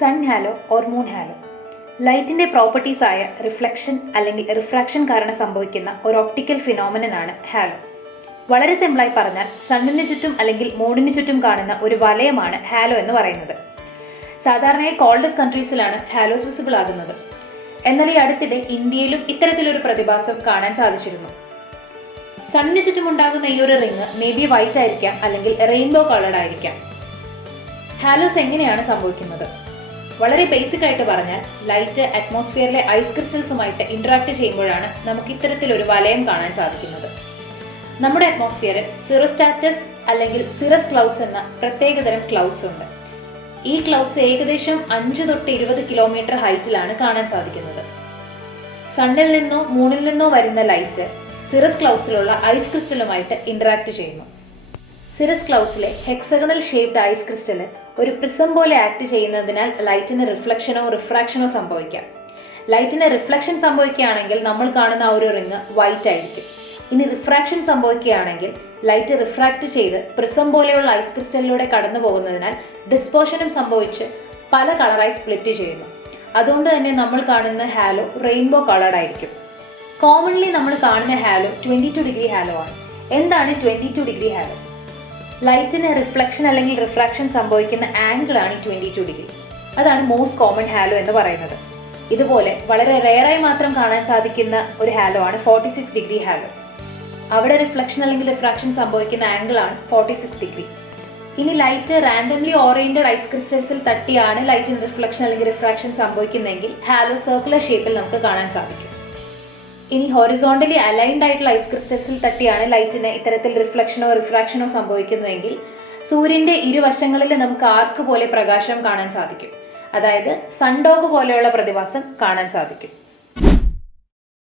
Sun halo or moon halo ലൈറ്റിൻ്റെ പ്രോപ്പർട്ടീസായ reflection അല്ലെങ്കിൽ റിഫ്രാക്ഷൻ കാരണം സംഭവിക്കുന്ന ഒരു ഒപ്റ്റിക്കൽ ഫിനോമിനനാണ് ഹാലോ. വളരെ സിമ്പിളായി പറഞ്ഞാൽ സണ്ണിന് ചുറ്റും അല്ലെങ്കിൽ മൂണിന് ചുറ്റും കാണുന്ന ഒരു വലയമാണ് ഹാലോ എന്ന് പറയുന്നത്. സാധാരണയായി കോൾഡസ്റ്റ് കൺട്രീസിലാണ് ഹാലോസ് വിസിബിൾ ആകുന്നത്. എന്നാൽ ഈ അടുത്തിടെ ഇന്ത്യയിലും ഇത്തരത്തിലൊരു പ്രതിഭാസം കാണാൻ സാധിച്ചിരുന്നു. സണ്ണിന് ചുറ്റും ഉണ്ടാകുന്ന ഈ ഒരു റിങ് മേ ബി വൈറ്റ് ആയിരിക്കാം, അല്ലെങ്കിൽ റെയിൻബോ കളർഡ് ആയിരിക്കാം. ഹാലോസ് എങ്ങനെയാണ് സംഭവിക്കുന്നത്? വളരെ ബേസിക് ആയിട്ട് പറഞ്ഞാൽ ലൈറ്റ് അറ്റ്മോസ്ഫിയറിലെ ഐസ് ക്രിസ്റ്റൽസുമായിട്ട് ഇന്ററാക്ട് ചെയ്യുമ്പോഴാണ് നമുക്ക് ഇത്തരത്തിലൊരു വലയം കാണാൻ സാധിക്കുന്നത്. നമ്മുടെ അറ്റ്മോസ്ഫിയറിൽ സിറോസ്റ്റാറ്റസ് അല്ലെങ്കിൽ സിറസ് ക്ലൗഡ്സ് എന്ന പ്രത്യേകതരം ക്ലൗഡ്സ് ഉണ്ട്. ഈ ക്ലൗഡ്സ് ഏകദേശം 5 തൊട്ട് 20 കിലോമീറ്റർ ഹൈറ്റിലാണ് കാണാൻ സാധിക്കുന്നത്. സണ്ണിൽ നിന്നോ മൂണിൽ നിന്നോ വരുന്ന ലൈറ്റ് സിറസ് ക്ലൗഡ്സിലുള്ള ഐസ് ക്രിസ്റ്റലുമായിട്ട് ഇന്ററാക്ട് ചെയ്യുന്നു. സിറസ് ക്ലൗഡ്സിലെ ഹെക്സഗണൽ ഷേപ്ഡ് ഐസ് ക്രിസ്റ്റൽ ഒരു പ്രിസം പോലെ ആക്ട് ചെയ്യുന്നതിനാൽ ലൈറ്റിന് റിഫ്ലക്ഷനോ റിഫ്രാക്ഷനോ സംഭവിക്കാം. ലൈറ്റിന് റിഫ്ലക്ഷൻ സംഭവിക്കുകയാണെങ്കിൽ നമ്മൾ കാണുന്ന ആ ഒരു റിങ് വൈറ്റ് ആയിരിക്കും. ഇനി റിഫ്രാക്ഷൻ സംഭവിക്കുകയാണെങ്കിൽ ലൈറ്റ് റിഫ്രാക്ട് ചെയ്ത് പ്രിസം പോലെയുള്ള ഐസ് ക്രിസ്റ്റലിലൂടെ കടന്നു പോകുന്നതിനാൽ ഡിസ്പേർഷനും സംഭവിച്ച് പല കളറായി സ്പ്ലിറ്റ് ചെയ്യുന്നു. അതുകൊണ്ട് തന്നെ നമ്മൾ കാണുന്ന ഹാലോ റെയിൻബോ കളർഡ് ആയിരിക്കും. കോമൺലി നമ്മൾ കാണുന്ന ഹാലോ 22 ഡിഗ്രി ഹാലോ ആണ്. എന്താണ് 22 ഡിഗ്രി ഹാലോ? ലൈറ്റിന് റിഫ്ലക്ഷൻ അല്ലെങ്കിൽ റിഫ്രാക്ഷൻ സംഭവിക്കുന്ന ആംഗിളാണ് 22 ഡിഗ്രി. അതാണ് മോസ്റ്റ് കോമൺ ഹാലോ എന്ന് പറയുന്നത്. ഇതുപോലെ വളരെ റെയറായി മാത്രം കാണാൻ സാധിക്കുന്ന ഒരു ഹാലോ ആണ് 46 ഡിഗ്രി ഹാലോ. അവിടെ റിഫ്ലക്ഷൻ അല്ലെങ്കിൽ റിഫ്രാക്ഷൻ സംഭവിക്കുന്ന ആംഗിളാണ് 46 ഡിഗ്രി. ഇനി ലൈറ്റ് റാൻഡംലി ഓറിയന്റഡ് ഐസ് ക്രിസ്റ്റൽസിൽ തട്ടിയാണ് ലൈറ്റിന് റിഫ്ലക്ഷൻ അല്ലെങ്കിൽ റിഫ്രാക്ഷൻ സംഭവിക്കുന്നതെങ്കിൽ ഹാലോ സർക്കുലർ ഷേപ്പിൽ നമുക്ക് കാണാൻ സാധിക്കും. ഇനി ഹൊറിസോണ്ടലി അലൈൻഡ് ആയിട്ടുള്ള ഐസ് ക്രിസ്റ്റൽസിൽ തട്ടിയാണ് ലൈറ്റിന് ഇത്തരത്തിൽ റിഫ്ലക്ഷനോ റിഫ്രാക്ഷനോ സംഭവിക്കുന്നതെങ്കിൽ സൂര്യന്റെ ഇരുവശങ്ങളിൽ നമുക്ക് ആർക്ക് പോലെ പ്രകാശം കാണാൻ സാധിക്കും. അതായത് സൺഡോഗ് പോലെയുള്ള പ്രതിഭാസം കാണാൻ സാധിക്കും.